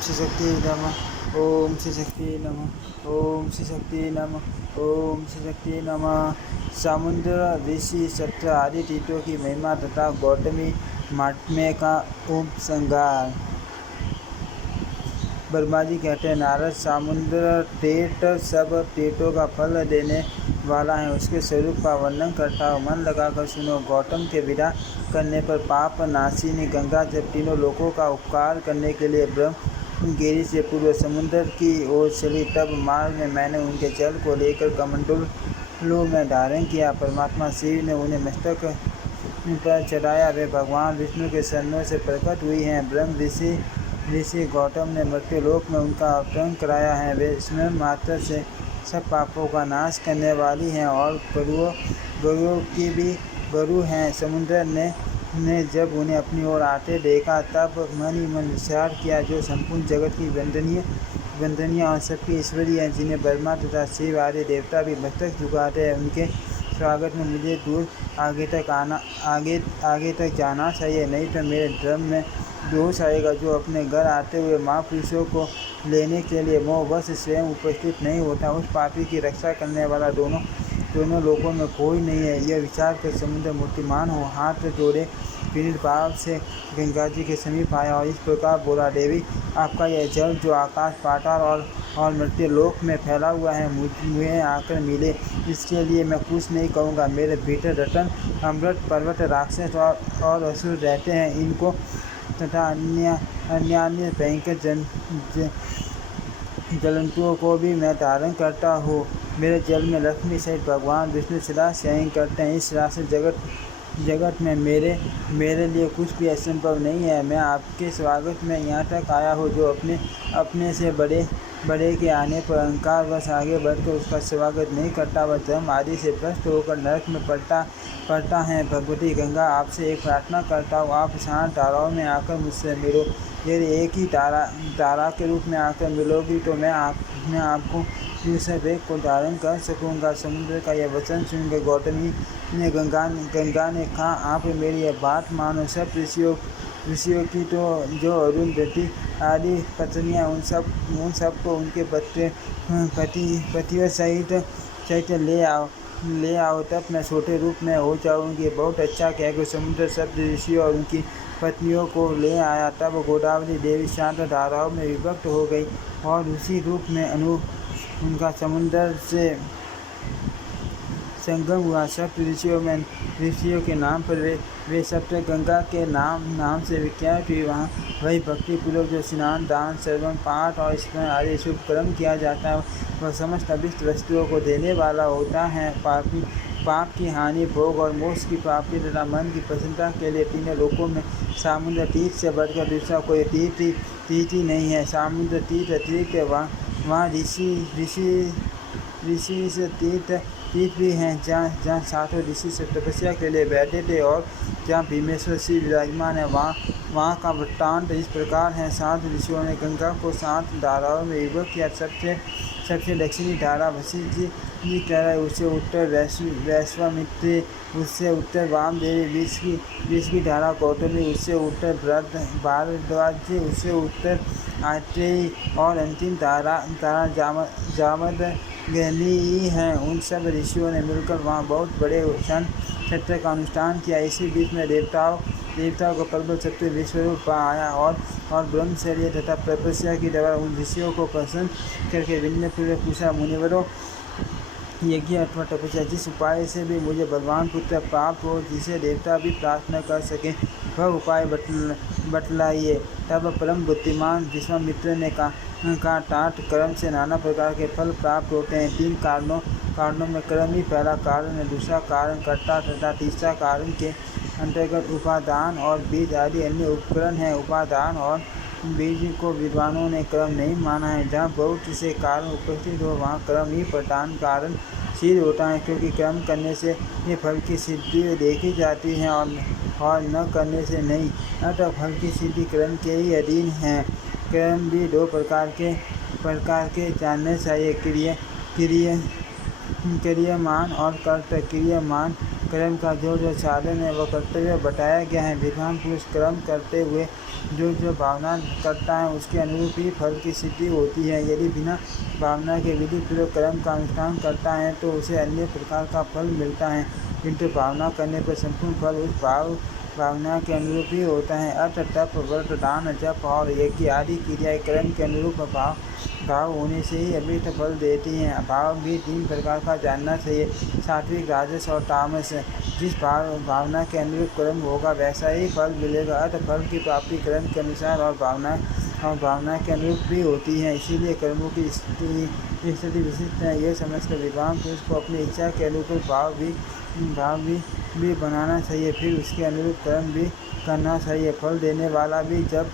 श्री शक्ति नमः। ओम श्री शक्ति नमः। ओम श्री शक्ति नमः। ओम श्री शक्ति नमः। समुद्र ऋषि सत्र आदि तीर्थों की महिमा तथा गौतमी महात्म्य का उपसंहार। ब्रह्मा जी कहते हैं, नारद, समुद्र तीर्थ सब तीर्थों का फल देने वाला है, उसके स्वरूप का वर्णन करता हूँ, मन लगाकर सुनो। गौतम के विदा करने पर पाप नाशिनी गंगा जब तीनों लोकों का उपकार करने के लिए ब्रह्मगिरि से पूर्व समुद्र की ओर चली, तब मार्ग में मैंने उनके जल को लेकर कमंडलों में धारण किया। परमात्मा शिव ने उन्हें मस्तक पर चढ़ाया। वे भगवान विष्णु के चरणों से प्रकट हुई हैं। ब्रह्म ऋषि गौतम ने मृत्युलोक में उनका अवतरण कराया है। वे स्मरण मात्र से सब पापों का नाश करने वाली हैं और गुरुओं की भी गुरु हैं। समुद्र ने जब उन्हें अपनी ओर आते देखा, तब मन ही मन विचार किया, जो संपूर्ण जगत की वंदनीय और सबकी ईश्वरीय हैं, जिन्हें ब्रह्मा तथा शिव आदि देवता भी मस्तक झुकाते हैं, उनके स्वागत में मुझे दूर आगे तक जाना चाहिए, नहीं तो मेरे धर्म में दोष आएगा। जो अपने घर आते हुए महापुरुषों को लेने के लिए मोहवश स्वयं उपस्थित नहीं होता, उस पापी की रक्षा करने वाला दोनों लोकों में कोई नहीं है। यह विचार कर समुद्र मूर्तिमान हो हाथ जोड़े विनीत भाव से गंगा जी के समीप आया और इस प्रकार बोला, देवी, आपका यह जल जो आकाश पाताल और मृत्युलोक में फैला हुआ है, मुझे आकर मिले, इसके लिए मैं कुछ नहीं कहूँगा। मेरे भीतर रतन, अमृत, पर्वत, राक्षस और असुर रहते हैं, इनको तथा अन्य भयंकर जलंतुओं को भी मैं धारण करता हूँ। मेरे जल में लक्ष्मी सहित भगवान विष्णु सदा शयन करते हैं। इस राशि जगत में मेरे लिए कुछ भी असंभव नहीं है। मैं आपके स्वागत में यहाँ तक आया हूँ। जो अपने से बड़े के आने पर अहंकार वश आगे बढ़कर उसका स्वागत नहीं करता, वह धर्म आदि से भ्रष्ट होकर नरक में पड़ता है। भगवती गंगा, आपसे एक प्रार्थना करता हूँ, आप शांत धाराओं में आकर मुझसे मिलो। यदि एक ही धारा के रूप में आकर मिलोगी तो मैं आपको दूसरे वेग को धारण कर सकूँगा। समुद्र का यह वचन सुनकर गौतमी ने गंगा ने कहा, आप मेरी यह बात मानो। सब ऋषियों की तो जो अरुंधति आदि पत्नियाँ, उन सब को उनके पतियों सहित ले आओ, तब मैं छोटे रूप में हो जाऊंगी। बहुत अच्छा कहकर समुद्र सब ऋषियों और उनकी पत्नियों को ले आया। तब गोदावरी देवी शांत धाराओं में विभक्त हो गई और उसी रूप में उनका समुद्र से संगम हुआ। सप्त ऋषियों के नाम पर वे सप्त गंगा के नाम से विख्यात हुई। वही भक्तिपूर्वक जो स्नान, दान, श्रवण, पाठ और स्मरण आदि शुभ कर्म किया जाता है, वह समस्त अभिष्ट वस्तुओं को देने वाला होता है। पाप की हानि, भोग और मोक्ष की प्राप्ति तथा मन की प्रसन्नता के लिए तीनों लोकों में समुद्र तीर्थ से बढ़कर दूसरा कोई तीर्थ ही नहीं है। समुद्र तीर्थ अतिरिक्त वहाँ ऋषि से तीर्थ भी हैं, जहाँ सातों ऋषि से तपस्या के लिए बैठे थे और जहाँ भीमेश्वर शिव विराजमान है। वहाँ का वृत्तांत इस प्रकार है। 7 ऋषियों ने गंगा को 7 धाराओं में विभक्त किया। सबसे दक्षिणी धारा वशिष्ठ जी कह, उससे उत्तर वैश्वामित्र, उससे उत्तर वामदेवी, बीच की धारा गौतमी, उससे उत्तर भारद्वाज, उससे उत्तर आत्रेयी और अंतिम धारा जामदग्नि हैं। उन सब ऋषियों ने मिलकर वहाँ बहुत बड़े सत्र का अनुष्ठान किया। इसी बीच में देवताओं को प्रबल शक्ति विश्वरूप आया और ब्रह्मचर्य तथा तपस्या की द्वारा उन ऋषियों को प्रसन्न करके विनम्रपूर्वक पूछा, मुनिवरों, यज्ञ अथवा तपस्या जिस उपाय से भी मुझे बलवान पुत्र प्राप्त हो, जिसे देवता भी प्रार्थना कर सकें, वह उपाय बतलाइए। तब परम बुद्धिमान विश्वामित्र ने कहा, टाट कर्म से नाना प्रकार के फल प्राप्त होते हैं। 3 कारणों में कर्म ही पहला कारण है, दूसरा कारण कर्ता तथा तीसरा कारण के अंतर्गत उपादान और बीज आदि अन्य उपकरण हैं। उपादान और बीज को विद्वानों ने कर्म नहीं माना है। जहाँ बहुत से कारण उपस्थित हो, वहाँ कर्म ही प्रधान कारण सिद्ध होता है, क्योंकि कर्म करने से ये फल की सिद्धि देखी जाती है और न करने से नहीं। अतः फल की सिद्धि कर्म के ही अधीन है। कर्म भी 2 प्रकार के जानने चाहिए, क्रियमान और कर्तव्य। क्रियमान कर्म का जो साधन है, वह कर्तव्य बताया गया है। विद्वान पुरुष कर्म करते हुए जो जो भावना करता है उसके अनुरूप ही फल की सिद्धि होती है। यदि बिना भावना के विधि पूर्वक कर्म का अनुष्ठान करता है तो उसे अन्य प्रकार का फल मिलता है, किंतु भावना करने पर संपूर्ण फल उस भावना के अनुरूप ही होता है। अर्थ, तप, व्रत, दान, जप और यज्ञ आदि क्रियाएं कर्म के अनुरूप भाव होने से ही अभिष्ट फल देती हैं। भाव भी 3 प्रकार का जानना चाहिए, सात्विक, राजस और तामस। जिस भावना के अनुरूप कर्म होगा वैसा ही फल मिलेगा। अर्थ, फल की प्राप्ति कर्म के अनुसार और भावना के अनुरूप भी होती है। इसीलिए कर्मों की स्थिति विशिष्ट है। यह समझकर विद्वान पुरुष को अपनी इच्छा के अनुकूल भाव भी बनाना चाहिए, फिर उसके अनुरूप कर्म भी करना चाहिए। फल देने वाला भी जब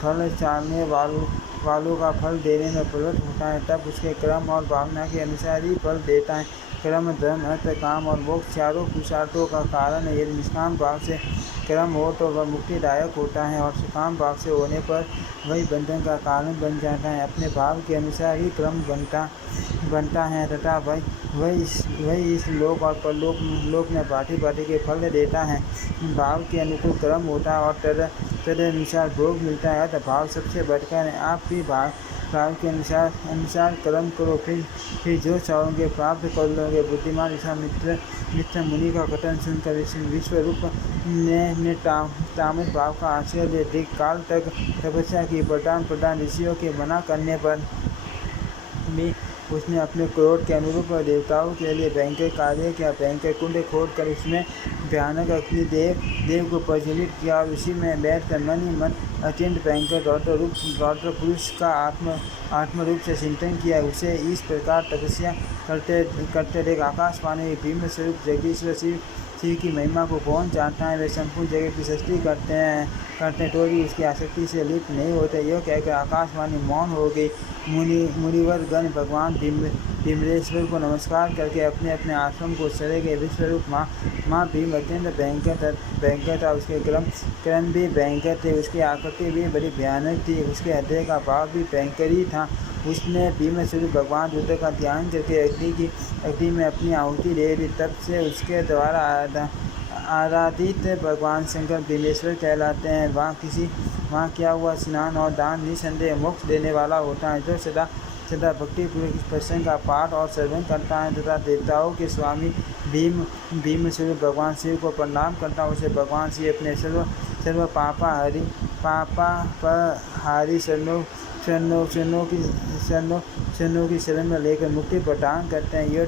फल चाहने वालों का फल देने में प्रवृत्त होता है तब उसके कर्म और भावना के अनुसार ही फल देता है। कर्म, धर्म, अर्थ, काम और मोक्ष चारों पुरुषार्थों का कारण है। यदि निष्काम भाव से कर्म हो तो वह मुक्तिदायक होता है और सकाम भाव से होने पर वही बंधन का कारण बन जाता है। अपने भाव के अनुसार ही कर्म बनता है तथा वही इस लोक और परलोक में भांति के फल देता है। भाव के अनुकूल कर्म होता है और तदनुसार भोग मिलता है। अतः भाव सबसे बढ़कर है। आप भी भाव के अनुसार कर्म करो, फिर जो चाहोगे प्राप्त कर लोगे। बुद्धिमान विश्वामित्र मुनि का कथन सुनकर विश्वरूप ने तामस भाव का आश्रय ले दीर्घ काल तक तपस्या की। प्रधान ऋषियों के मना करने पर भी उसने अपने क्रोध के अनुरूप देवताओं के लिए भयंकर कार्य किया। भयंकर कुंड खोदकर उसमें भयानक अग्नि देव को प्रज्वलित किया और उसी में बैठकर मन ही मन अत्यंत भयंकर रौद्र पुरुष का आत्म रूप से चिंतन किया। उसे इस प्रकार तपस्या करते देख आकाशवाणी भीम स्वरूप जगदीश्वर शिव की महिमा को कौन जानता है। वे संपूर्ण जगत की सृष्टि करते तो भी उसकी आसक्ति से लिप्त नहीं होते। यह कहकर आकाशवाणी मौन हो गई। मुनिवर गण भगवान भीमरेश्वर को नमस्कार करके अपने अपने आश्रम को चले गए। विश्वरूप माँ भीम अत्यंत भयंकर था। उसके कर्म भी भयंकर थे, उसकी आकृति भी बड़ी भयानक थी, उसके हृदय का भाव भी भयंकर ही था। उसने भीम स्वरूप भगवान रुद्र का ध्यान करके अग्नि में अपनी आहुति दे दी। तब से उसके द्वारा आराधित भगवान शंकर भीमेश्वर कहलाते हैं। वहाँ किया हुआ स्नान और दान निसंदेह मोक्ष देने वाला होता है। जो सदा भक्तिपूर्वक इस प्रसंग का पाठ और श्रवण करता है तथा देवताओं के स्वामी भीम स्वरूप भगवान शिव को प्रणाम करता है, उसे भगवान शिव अपने सर्व पापाहारी शरणों की शरण में लेकर मुक्ति प्रदान करते हैं। यह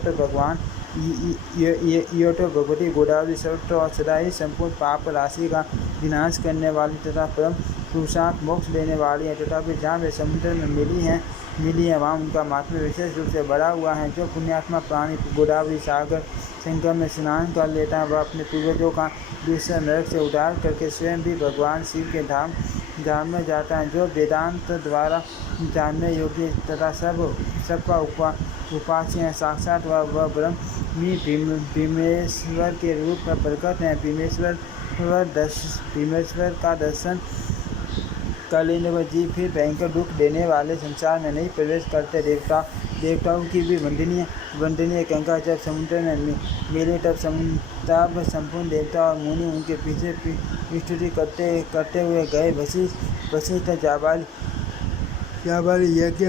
तो भगवती गोदावरी सर्वत्र और सदा ही संपूर्ण पाप राशि का विनाश करने वाली तथा परम पुरुषार्थ मोक्ष देने वाली है। तथापि जहाँ वे समुद्र में मिली हैं वहाँ उनका महात्म्य विशेष रूप से बढ़ा हुआ है। जो पुण्यात्मा प्राणी गोदावरी सागर संगम में स्नान कर लेता है वह अपने पूर्वजों का दूसरे नरक से उद्धार करके स्वयं भी भगवान शिव के धाम में जाता है। जो वेदांत द्वारा जानने योग्य तथा सबका उपास्य है, साक्षात वह ब्रह्म भीमेश्वर के रूप में प्रकट है। भीमेश्वर का दर्शन कर लेने पर जीव फिर भयंकर दुख देने वाले संसार में नहीं प्रवेश करते। देवताओं की भी वंदनीय गंगा जब समुद्र में मिले तब संपूर्ण देवता और मुनि उनके पीछे स्तुति करते हुए गए। वशिष्ठ जाबाली यज्ञ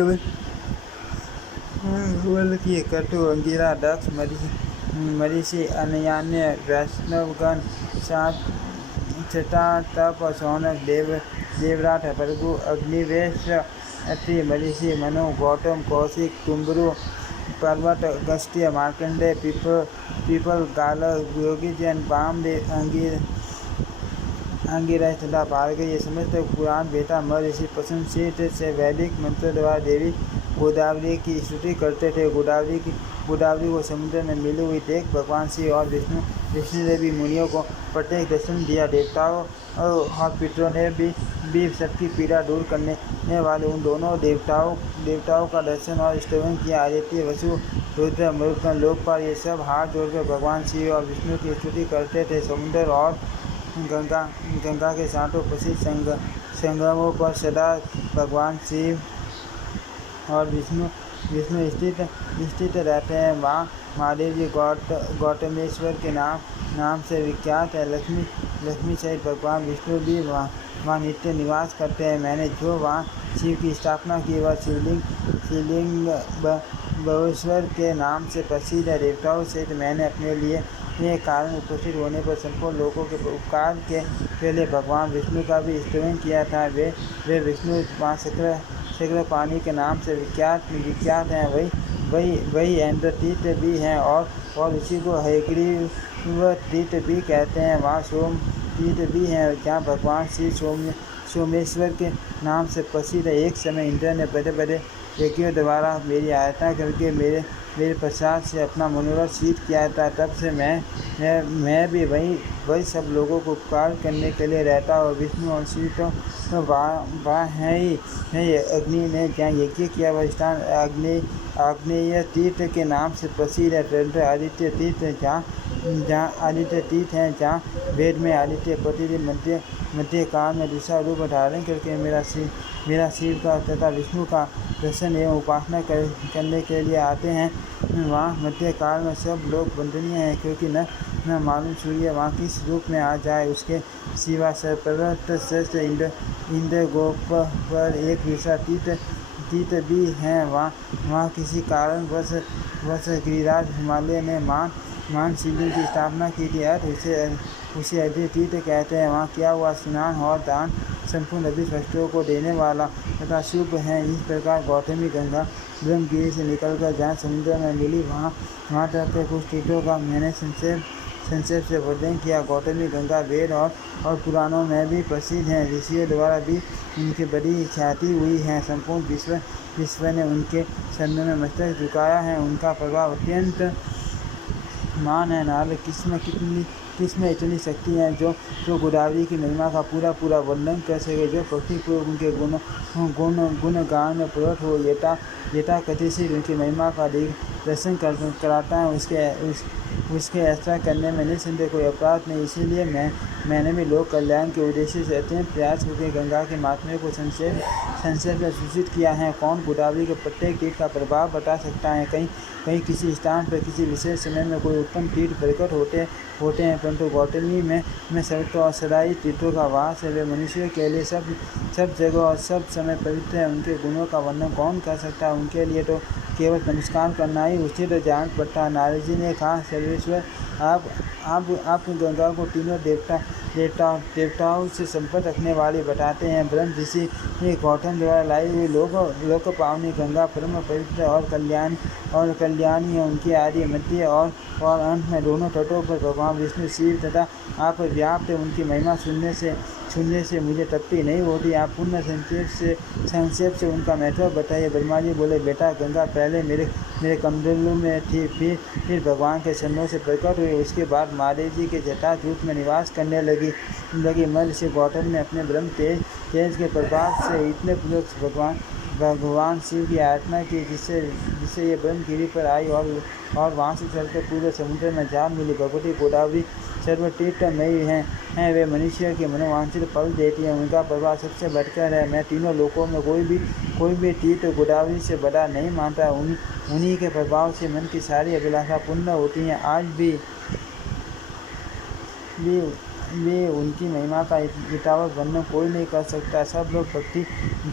किए। कटु, अंगिरा, दक्ष, मरीषि, अन्यान्य वैष्णवगण, छटा, तप, सौनक, देवराट, भृगु, अग्निवेश, अत्रि, मरीषि, मनु, गौतम, कौशिक, तुम्बरु, पर्वत, अगस्त्य, मार्कंडेय, पीपल, गालव, योगीजन, वामदेव, अंगिरस तथा भार्गव ये समस्त पुराण वेता महर्षि प्रशंसित से वैदिक मंत्रों द्वारा देवी गोदावरी की स्तुति करते थे। गोदावरी को समुद्र में मिली हुई देख भगवान शिव और विष्णु देवी मुनियों को प्रत्येक दर्शन दिया। देवताओं और पितरों ने भी सबकी पीड़ा दूर करने वाले उन दोनों देवताओं का दर्शन और स्तवन किया। आदित्य, वसु, रुद्र, मरुदगण, लोकपाल ये सब हाथ जोड़कर भगवान शिव और विष्णु की स्तुति करते थे। समुद्र और गंगा के साथों प्रसिद्ध संगमों पर सदा भगवान शिव और विष्णु स्थित रहते हैं। महादेव जी गौतमेश्वर के नाम से विख्यात है। लक्ष्मी सहित भगवान विष्णु भी वहाँ नित्य निवास करते हैं। मैंने जो वहाँ शिव की स्थापना की वह शिवलिंग बवेश्वर के नाम से प्रसिद्ध है। देवताओं सहित मैंने अपने लिए ये कारण उपस्थित होने पर संपूर्ण लोगों के उपकार के लिए भगवान विष्णु का भी स्तुति किया था। वे विष्णु वहाँ शक्र पानी के नाम से विख्यात हैं। वही इंद्र तीर्थ भी हैं और उसी को हयग्रीव तीर्थ भी कहते हैं। वहाँ सोम तीर्थ भी हैं जहाँ भगवान श्री सोमेश्वर के नाम से प्रसिद्ध है। एक समय इंद्र ने बड़े बड़े यज्ञों द्वारा मेरी आराधना करके मेरे प्रसाद से अपना मनोरथ सिद्ध किया था। तब से मैं भी वही सब लोगों को उपकार करने के लिए रहता और विष्णु और शिव तो वहाँ है ही। अग्नि ने जहाँ यज्ञ किया वह स्थान आग्नेय तीर्थ के नाम से प्रसिद्ध है। परंतु आदित्य तीर्थ जहाँ आदित्य तीर्थ हैं, जहाँ वेद में आदित्य प्रतिदिन मध्य काल में दूसरा रूप धारण करके मेरा शिव का तथा विष्णु का दर्शन एवं उपासना करने के लिए आते हैं। वहाँ मध्य काल में सब लोग वंदनीय हैं, क्योंकि न मालूम सूर्य वहाँ किस रूप में आ जाए। उसके सिवा सर्वप्रत श्रेष्ठ इंद्र गोप पर एक दूसरा तीर्थ भी हैं। वहाँ किसी कारण वश गिरिराज हिमालय ने मान शिवलिंग की स्थापना की थी। उसे अद्य तीर्थ कहते हैं। वहाँ किया हुआ स्नान और दान संपूर्ण अभिष्टों को देने वाला तथा शुभ है। इस प्रकार गौतमी गंगा ब्रह्मगिरी से निकलकर जहाँ समुद्र में मिली वहाँ तक के कुछ तीर्थों का मैंने संक्षेप से वर्णन किया। गौतमी गंगा वेद और पुराणों में भी प्रसिद्ध हैं। ऋषियों द्वारा भी उनकी बड़ी ख्याति हुई है। संपूर्ण विश्व ने उनके चरणों में मस्तक झुकाया है। उनका प्रभाव अत्यंत मान है। नारद किसमें इतनी शक्ति है जो गोदावरी की महिमा का पूरा वर्णन कर सके, जो भक्तिपूर्वक उनके गुण गान में प्रकट हो। यथा कथित उनकी महिमा का दर्शन कराता है। उसके ऐसा करने में निसंदेह कोई अपराध नहीं। इसीलिए मैंने भी लोक कल्याण के उद्देश्य से अत्यंत प्रयास करके गंगा के महात्म्य को संक्षेप में सूचित किया है। कौन गोदावरी के प्रत्येक तीर्थ का प्रभाव बता सकता है। कहीं किसी स्थान पर किसी विशेष समय में कोई उत्तम तीर्थ प्रकट होते हैं, परंतु गौतमी में सर्वत्र और सदाई तीर्थों का वास है। वे मनुष्य के लिए सब जगह और सब समय पवित्र है। उनके गुणों का वर्णन कौन कर सकता है। उनके लिए तो केवल नमस्कार करना ही उचित जान पड़ता है। नारद जी ने कहा, सर्वेश्वर आप गंगा को तीनों देवताओं से संपर्क रखने वाली बताते हैं। ब्रह्म ऋषि गौतम द्वारा लाई हुई लोक पावनी गंगा परम पवित्र और कल्याणी है। उनकी आदि मध्य और अंत में दोनों तटों पर भगवान विष्णु शिव तथा आप व्याप्त। उनकी महिमा सुनने से मुझे तृप्ति नहीं होती। आप पुण्य संक्षेप से उनका महत्व बताइए। ब्रह्मा जी बोले, बेटा गंगा पहले मेरे कमंडलों में थी, फिर भगवान के चरणों से प्रकट हुई। उसके बाद महादेव जी के जटा रूप में निवास करने लगी। मल से गौतम ने अपने ब्रह्म तेज के प्रभाव से इतने पूर्वक भगवान शिव की आराधना की जिससे ये ब्रह्मगिरी पर आई और वहाँ से चलकर पूरे समुद्र में जा मिली। भगवती गोदावरी सर्वतीर्थमयी हैं। वे मनुष्य के मनोवांछित फल देती हैं। उनका प्रभाव सबसे बढ़कर है। मैं तीनों लोकों में कोई भी तीर्थ गोदावरी से बड़ा नहीं मानता। उन्हीं के प्रभाव से मन की सारी अभिलाषा पूर्ण होती हैं। आज भी वे उनकी महिमा का यथावत वर्णन कोई नहीं कर सकता। सब लोग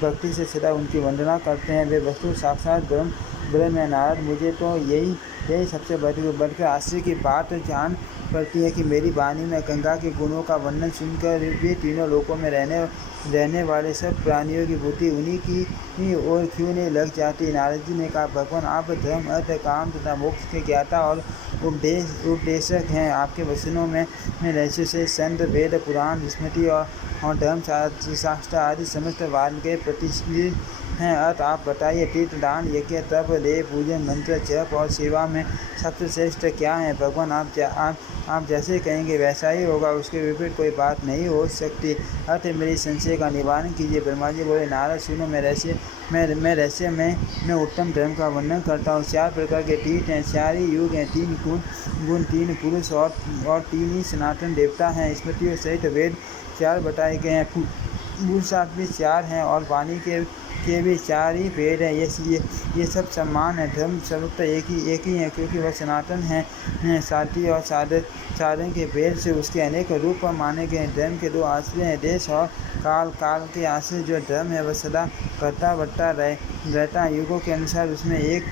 भक्ति से सदा उनकी वंदना करते हैं। वे वस्तु साक्षात ब्रह्म है। नारद, मुझे तो यही सबसे बढ़कर आश्चर्य की बात जान पड़ती है कि मेरी वाणी में गंगा के गुणों का वर्णन सुनकर भी तीनों लोकों में रहने वाले सब प्राणियों की बुद्धि उन्हीं की ओर क्यों नहीं लग जाती। नारद जी ने कहा, भगवान आप धर्म अर्थ काम तथा मोक्ष के ज्ञाता और उपदेशक हैं। आपके वचनों में रहस्य से संत वेद पुराण स्मृति और धर्म शास्त्र आदि समस्त वाद के प्रतिष्ठित हैं। अर्थ आप बताइए, तीर्थ दान यज्ञ तप देव पूजन मंत्र जप और सेवा में सबसे श्रेष्ठ क्या है। भगवान आप जैसे कहेंगे वैसा ही होगा, उसके विपरीत कोई बात नहीं हो सकती। अर्थ मेरी संशय का निवारण कीजिए। ब्रह्मा जी बोले, नारद सुनो, मैं रहस्य में उत्तम धर्म का वर्णन करता हूँ। 4 प्रकार के तीर्थ हैं, 4 ही युग हैं, 3 गुण 3 पुरुष और 3 ही सनातन देवता हैं। स्मृतियों सहित वेद 4 बताए गए हैं। साथ भी 4 हैं और वाणी के भी 4 ही भेद हैं। ये सब समान है। धर्म सर्वथा एक ही है, क्योंकि वह सनातन है। साथी और साधन के भेद से उसके अनेक रूप माने गए हैं। धर्म के 2 आश्रय हैं, देश और काल। काल के आश्रय जो धर्म है वह सदा करता बढ़ता रहता है। युगों के अनुसार उसमें एक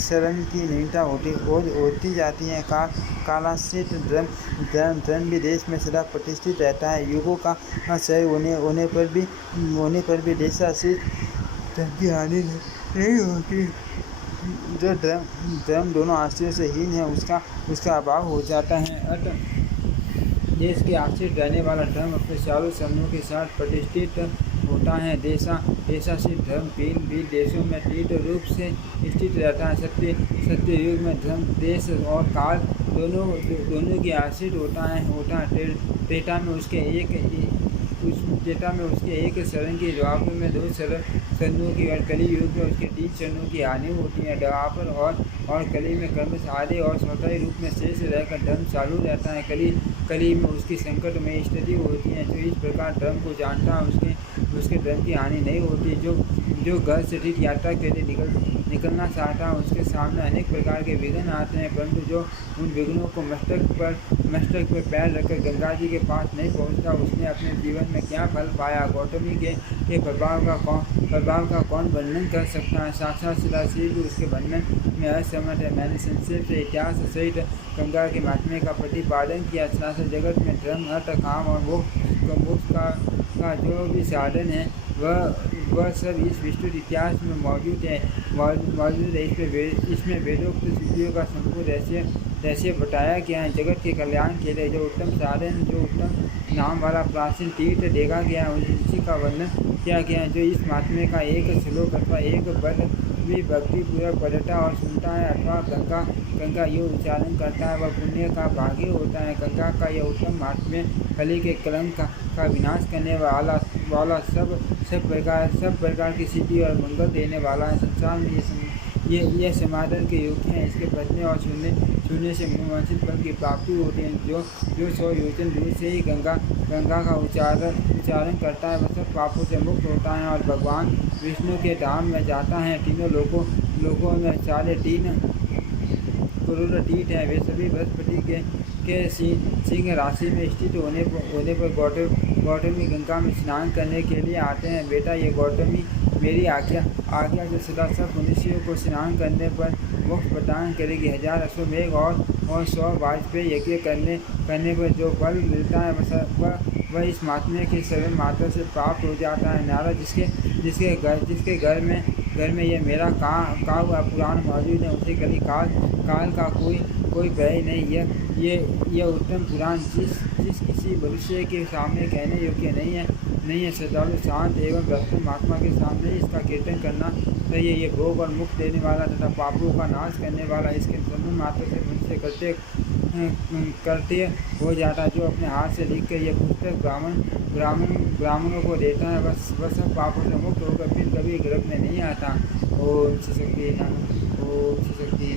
शरण की न्यूनता होती जाती है। कालाश्रित धर्म भी देश में सदा प्रतिष्ठित रहता है। युगों का क्षय होने पर भी देशाश्रित धर्म की हानि नहीं होती। जो धर्म दोनों आश्रयों से हीन है, उसका अभाव हो जाता है। अतः देश के आश्रित रहने वाला धर्म अपने चारों समूहों के साथ प्रतिष्ठित होता है। देशाश्रित धर्म भी देशों में तीव्र रूप से स्थित रहता है। सत्य युग में धर्म देश और काल दोनों की आश्रित होता है। त्रेता में उसके एक शरण की, द्वापर में 2 शरणों की और कली युग में उसके 3 शरणों की हानि होती है। द्वापर और कली में कर्मश आदि और स्वतः रूप में शेष रहकर धर्म चालू रहता है। कली में उसकी संकट में स्थिति होती है। जो इस प्रकार धर्म को जानता है उसके धर्म की हानि नहीं होती। जो घर से तीर्थ यात्रा के लिए निकलना चाहता है उसके सामने अनेक प्रकार के विघ्न आते हैं, परंतु जो उन विघ्नों को मस्तक पर पैर रखकर गंगा जी के पास नहीं पहुंचता, उसने अपने जीवन में क्या फल पाया। गौतमी के प्रभाव का कौन वर्णन कर सकता है। साक्षात सदाशिव भी उसके वर्णन में असमर्थ है। मैंने संक्षेप से इतिहास सहित गंगा के महात्म्य का प्रतिपादन किया। चराचर जगत में धर्म, अर्थ, काम और मोक्ष का जो भी साधन है वह सब इस विस्तृत इतिहास में मौजूद है। इसमें वेदोक्त सिद्धियों का संपूर्ण रहस्य बताया गया है। जगत के कल्याण के लिए जो उत्तम साधन, जो उत्तम नाम वाला प्राचीन तीर्थ देखा गया है, उसी का वर्णन किया गया है। जो इस महात्म्य का एक श्लोक अथवा एक पद भी भक्तिपूर्वक पढ़ता और सुनता है अथवा गंगा ये उच्चारण करता है, वह पुण्य का भागी होता है। गंगा का यह उत्तम महात्म्य कली के कलंक का विनाश करने वाला सब प्रकार की सिद्धि और मंगल देने वाला है। संसार में ये समाधान के योग्य हैं। इसके पढ़ने और सुनने से मनोवांछित फल की प्राप्ति होती है। जो 100 योजन दूर से ही गंगा का उच्चारण करता है वह सब पापों से मुक्त होता है और भगवान विष्णु के धाम में जाता है। तीनों लोकों में 3.5 करोड़ तीर्थ हैं। वे सभी बृहस्पति के सिंह राशि में स्थित होने पर गौतमी गंगा में स्नान करने के लिए आते हैं। बेटा, ये गौतमी मेरी आज्ञा जो सदा सब मनुष्यों को स्नान करने पर मोक्ष प्रदान करेगी। 1000 अश्वमेघ और 100 वाजपेयी यज्ञ करने पर जो फल मिलता है वह इस महात्म्य के श्रवण मात्र से प्राप्त हो जाता है। नारद जिसके घर में यह मेरा का हुआ पुराण मौजूद है, उसे कभी काल का कोई भय नहीं। यह उत्तम पुराण जिस किसी मनुष्य के सामने कहने योग्य नहीं है। श्रद्धालु शांत एवं भक्त महात्मा के सामने इसका कीर्तन करना चाहिए। ये भोग और मुक्त देने वाला तथा पापों का नाश करने वाला, इसके श्रवण मात्र से मनुष्य करते हो जाता है। जो अपने हाथ से लिख कर यह पुस्तक ब्राह्मणों को देता है वह सब पापों से मुक्त होकर फिर कभी गर्भ में नहीं आता। ओम श्री शक्ति।